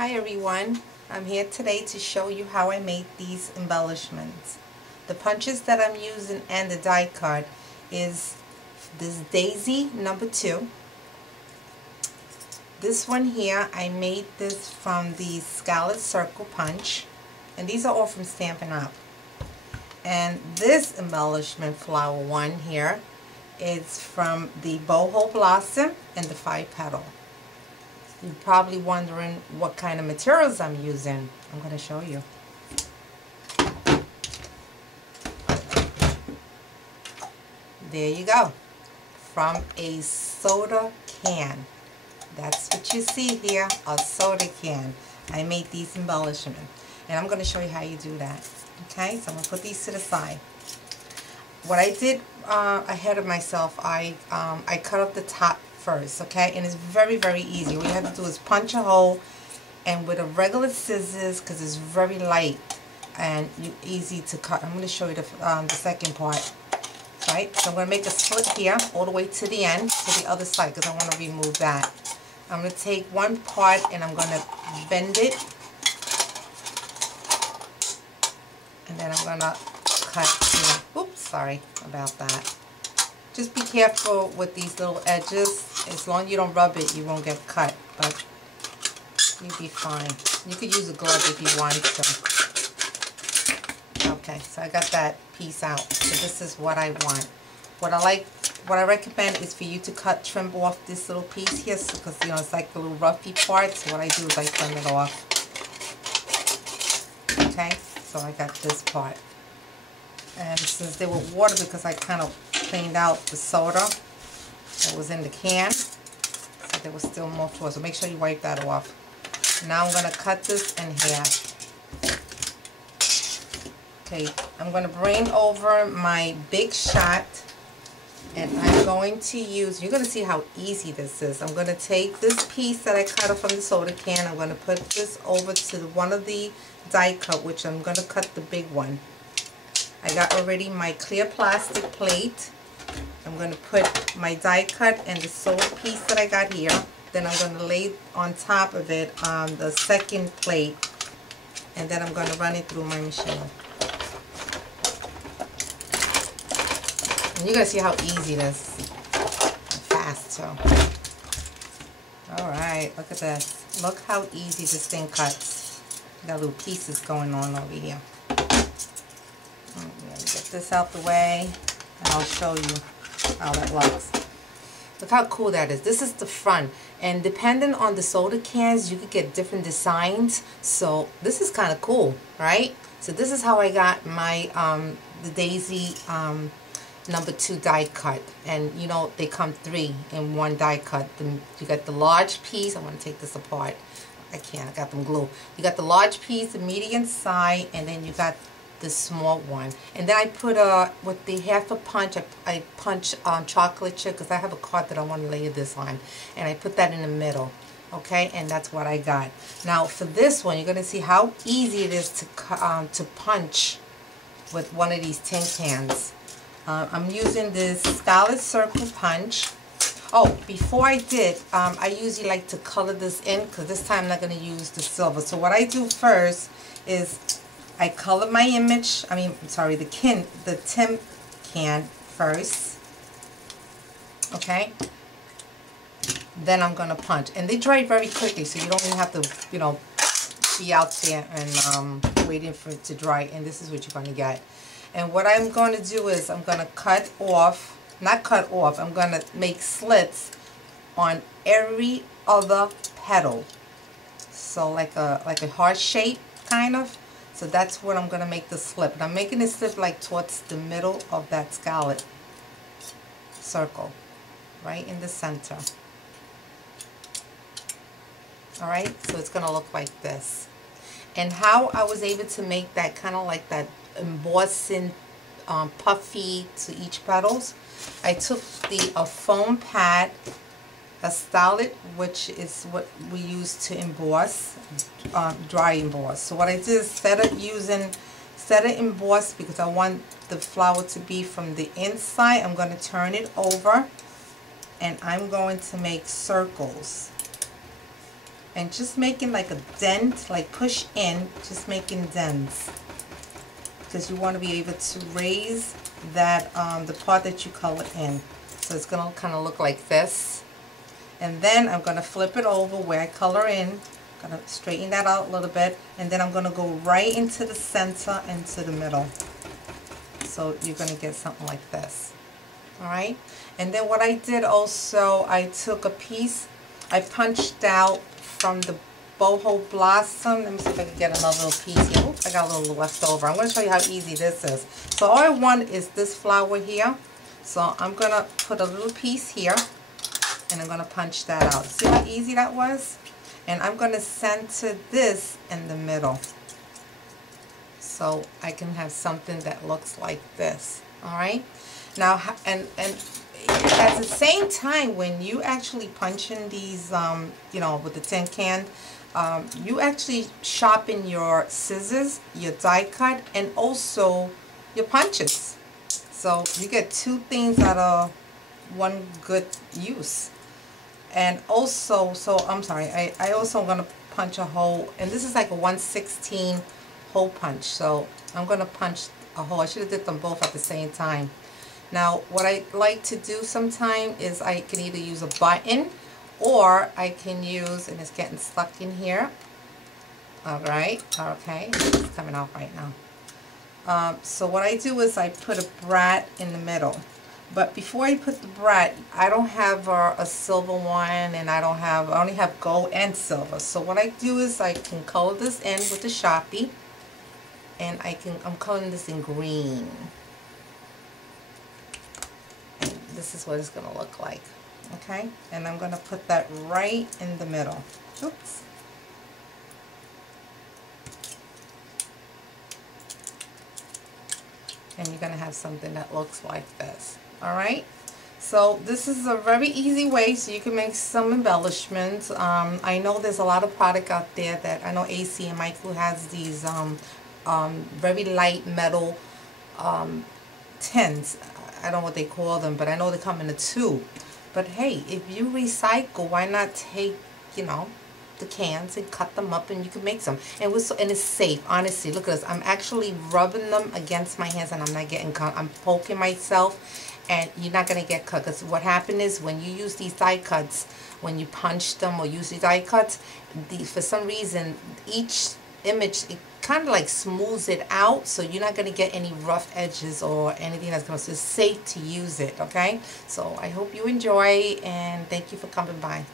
Hi everyone, I'm here today to show you how I made these embellishments. The punches that I'm using and the die cut is this daisy number 2. This one here, I made this from the Scallop Circle punch, and these are all from Stampin' Up. And this embellishment flower one here is from the Boho Blossom and the 5-petal. You're probably wondering what kind of materials I'm using. I'm going to show you. There you go. From a soda can. That's what you see here, a soda can. I made these embellishments. And I'm going to show you how you do that. Okay, so I'm going to put these to the side. What I did ahead of myself, I cut off the top first, okay? And it's very, very easy. What you have to do is punch a hole, and with a regular scissors, because it's very light and easy to cut. I'm going to show you the second part, right? So I'm going to make a slit here all the way to the end, to the other side, because I want to remove that. I'm going to take one part and I'm going to bend it, and then I'm going to cut here. Oops, sorry about that. Just be careful with these little edges. As long as you don't rub it, you won't get cut, but you'll be fine. You could use a glove if you want to. Okay, so I got that piece out. So this is what I want. What I recommend is for you to trim off this little piece here, because you know it's like the little roughy part. So what I do is I trim it off. Okay, so I got this part. And since they were water, because I kind of cleaned out the soda that was in the can, so there was still more to it. So make sure you wipe that off. Now I'm going to cut this in half. Okay, I'm going to bring over my big shot, and I'm going to use, you're going to see how easy this is. I'm going to take this piece that I cut off from the soda can. I'm going to put this over to one of the die cut, which I'm going to cut the big one. I got already my clear plastic plate. I'm going to put my die cut and the soda piece that I got here. Then I'm going to lay on top of it the second plate. And then I'm going to run it through my machine. And you're going to see how easy it is. Fast too. Alright, look at this. Look how easy this thing cuts. Got little pieces going on over here. Get this out the way, and I'll show you how that looks. Look how cool that is. This is the front, and depending on the soda cans, you could get different designs. So this is kind of cool, right? So this is how I got my the daisy number 2 die cut, and you know they come 3 in one die cut. You got the large piece. I want to take this apart. I can't. I got them glued. You got the large piece, the medium size, and then you got the small one. And then I put with the half a punch, I punch chocolate chip, because I have a card that I want to layer this on, and I put that in the middle. Okay, and that's what I got. Now for this one, you're going to see how easy it is to punch with one of these tin cans. I'm using this Scallop Circle punch. Oh, before I did, I usually like to color this in, because this time I'm not going to use the silver. So what I do first is I color my image, the tin can first, okay? Then I'm going to punch. And they dry very quickly, so you don't even have to, you know, be out there and waiting for it to dry. And this is what you're going to get. And what I'm going to do is I'm going to I'm going to make slits on every other petal. So like a heart shape, kind of. So that's what I'm going to make the slip. And I'm making this slip like towards the middle of that scallop circle, right in the center. Alright, so it's going to look like this. And how I was able to make that kind of like that embossing puffy to each petals, I took a foam pad, a stylet, which is what we use to emboss, dry emboss. So what I did is set it embossed, because I want the flower to be from the inside. I'm going to turn it over, and I'm going to make circles. and just making like a dent, like push in, just making dents, because you want to be able to raise that the part that you colored in. So it's gonna kind of look like this, and then I'm gonna flip it over where I color in. Gonna straighten that out a little bit, and then I'm gonna go right into the center and to the middle. So you're gonna get something like this. All right, and then what I did also, I took a piece, I punched out from the boho blossom. Let me see if I can get another little piece here. Oops, I got a little left over. I'm going to show you how easy this is. So all I want is this flower here. So I'm going to put a little piece here, and I'm going to punch that out. See how easy that was? And I'm going to center this in the middle, so I can have something that looks like this. All right. Now, and at the same time, when you actually punch in these, you know, with the tin can, you actually sharpen your scissors, your die cut, and also your punches. So you get two things out of one good use. And also, so I'm sorry, I also am going to punch a hole, and this is like a 1/16 hole punch. So I'm going to punch a hole. I should have did them both at the same time. Now, what I like to do sometime is I can either use a button, or I can use, and it's getting stuck in here. All right, okay, it's coming out right now. So what I do is I put a brat in the middle. But before I put the brat, I don't have a silver one, and I only have gold and silver. So what I do is I can color this in with the Sharpie, and I'm coloring this in green. And this is what it's going to look like. Okay, and I'm going to put that right in the middle. Oops. And you're going to have something that looks like this. All right, so this is a very easy way so you can make some embellishments. I know there's a lot of product out there that I know AC and Michael has these very light metal tins. I don't know what they call them, but I know they come in a tube. But hey, if you recycle, why not take, you know, the cans and cut them up, and you can make some. And it's safe. Honestly, look at this. I'm actually rubbing them against my hands, and I'm not getting cut. I'm poking myself, and you're not gonna get cut. Because what happened is when you use these die cuts, when you punch them or use these die cuts, for some reason each image, it kind of like smooths it out, so you're not going to get any rough edges or anything that's going to, so it's safe to use it. Okay, so I hope you enjoy, and thank you for coming by.